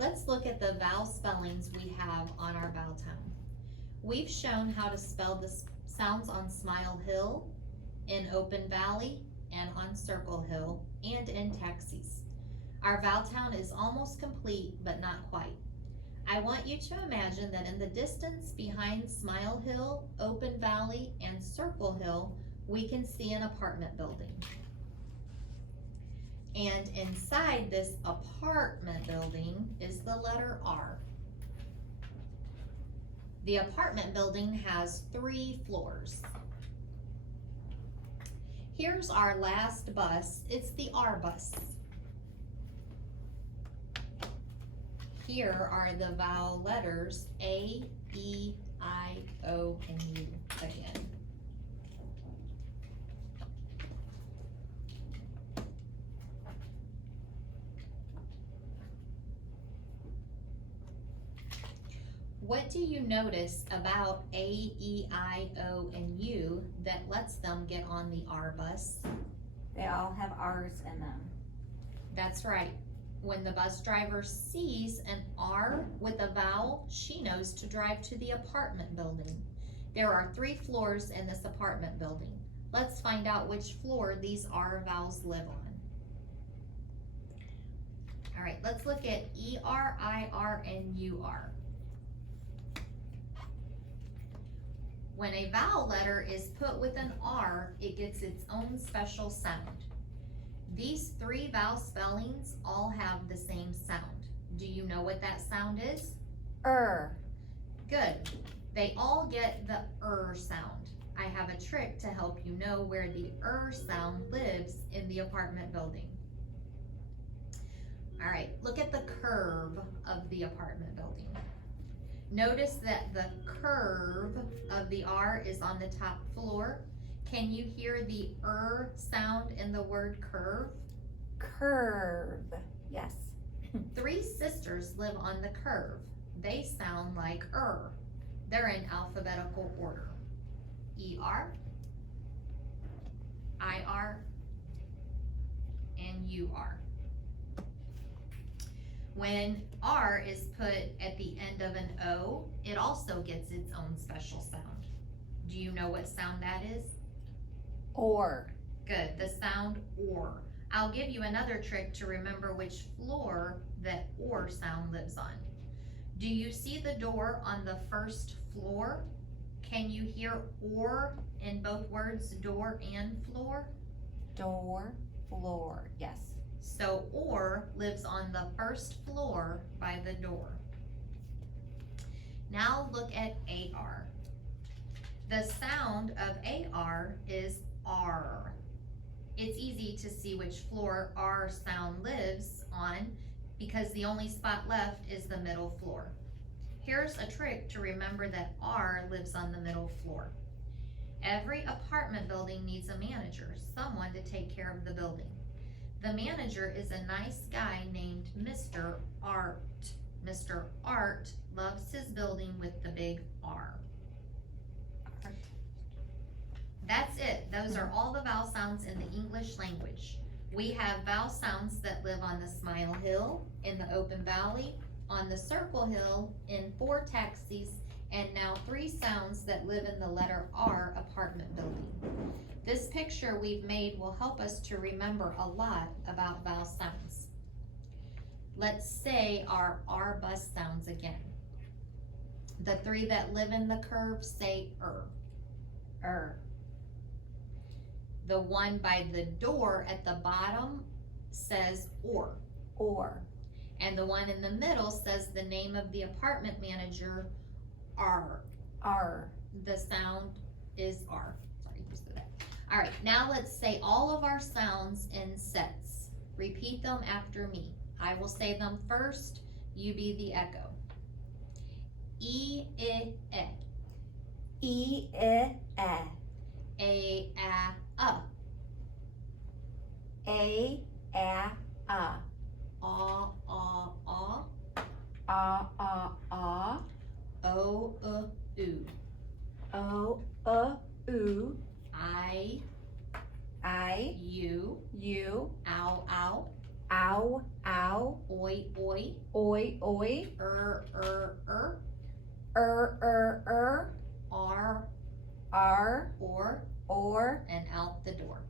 Let's look at the vowel spellings we have on our vowel town. We've shown how to spell the sounds on Smile Hill, in Open Valley, and on Circle Hill, and in Taxis. Our vowel town is almost complete, but not quite. I want you to imagine that in the distance behind Smile Hill, Open Valley, and Circle Hill, we can see an apartment building. And inside this apartment building is the letter R. The apartment building has 3 floors. Here's our last bus. It's the R bus. Here are the vowel letters A, E, I, O, and U again. What do you notice about A, E, I, O, and U that lets them get on the R bus? They all have R's in them. That's right. When the bus driver sees an R with a vowel, she knows to drive to the apartment building. There are 3 floors in this apartment building. Let's find out which floor these R vowels live on. All right, let's look at E-R, I-R, and U-R. When a vowel letter is put with an R, it gets its own special sound. These 3 vowel spellings all have the same sound. Do you know what that sound is? Good. They all get the sound. I have a trick to help you know where the sound lives in the apartment building. All right, look at the curve of the apartment building. Notice that the curve of the R is on the top floor. Can you hear the sound in the word curve? Curve, yes. 3 sisters live on the curve. They sound like They're in alphabetical order. E-R, I-R, and U-R. When R is put at the end of an O, it also gets its own special sound. Do you know what sound that is? Or. Good, the sound OR. I'll give you another trick to remember which floor that OR sound lives on. Do you see the door on the first floor? Can you hear OR in both words, door and floor? Door, floor, yes. So OR lives on the first floor by the door. Now look at AR. The sound of AR is R. It's easy to see which floor R sound lives on because the only spot left is the middle floor. Here's a trick to remember that R lives on the middle floor. Every apartment building needs a manager, someone to take care of the building. The manager is a nice guy named Mr. Art. Mr. Art loves his building with the big R. Art. That's it. Those are all the vowel sounds in the English language. We have vowel sounds that live on the Smile Hill, in the Open Valley, on the Circle Hill, in 4 Taxis, and now 3 sounds that live in the letter R apartment building. This picture we've made will help us to remember a lot about vowel sounds. Let's say our R bus sounds again. The 3 that live in the curve say The one by the door at the bottom says or. And the one in the middle says the name of the apartment manager, R. The sound is R. Sorry, you said that. All right, now let's say all of our sounds in sets. Repeat them after me. I will say them first, you be the echo. E, I, E. E, I, A, A. A, A, A, A, O, U. O, U, I, U, ow, ow, ow, oi, oi, oi, oi, er, er, r, r, or, or, and out the door.